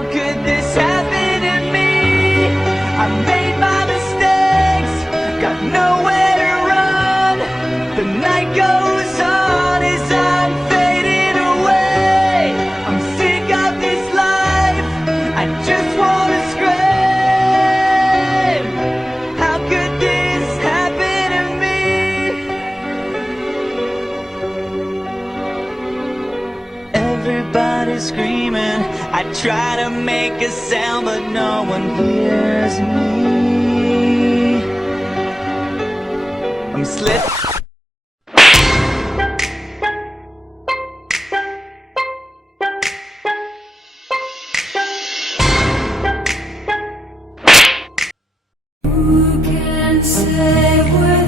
How could this happen to me? I made my mistakes, got nowhere to run. The night goes on as I'm fading away. I'm sick of this life, I just wanna scream. How could this happen to me? Everybody's screaming, I try to make a sound, but no one hears me. I'm slipping. Who can say we're